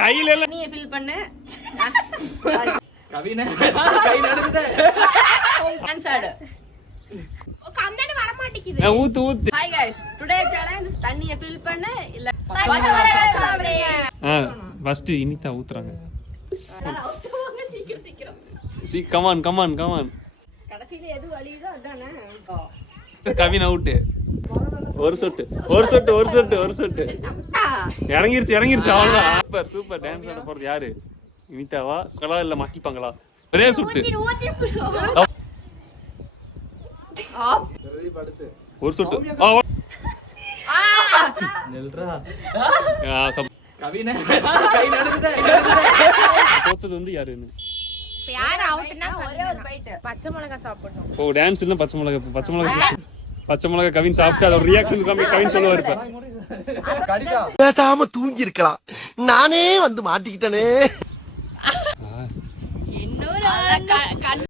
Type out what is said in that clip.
கையில இல்ல நீ ஃபில் பண்ணு கவினே கை நடுக்குதே ஆன்சர்ட் கம்தானே வர மாட்டேங்குது ஊத்து ஊத்து ஹாய் गाइस டுடே சேலஞ்ச் தண்ணிய ஃபில் பண்ணு இல்ல ஃபர்ஸ்ட் இனிதா ஊத்துறாங்க சீக்கிரம் சீக்கிரம் கம் ஆன் கடைசில எது வலியுதோ அதானே கவின் அவுட் ஒரு சொட்டு இறங்கிருச்சு அவ்வளவுதான் சூப்பர் டான்ஸ் ஆட போறது யாரு இனிதாவா கலா இல்ல மாட்டிப்பாங்களா ஒரே சுட்டு ஒரு சொட்டு நில்றா கவினே கை நடுக்குதே தோத்தது வந்து யாருன்னு யார் அவுட்னா ஒரே ஒரு பைட் பச்சை மிளகாய் சாப்பிடணும் ஓ டான்ஸ் இல்ல பச்சை மிளகாய் கவின் சாப்பிட்டு அது ஒரு ரியாக்ஷன் கவின் சொல்லுவாரு கடிடா பேசாம தூங்கி இருக்கலாம் நானே வந்து மாட்டிக்கிட்டனே இன்னொரு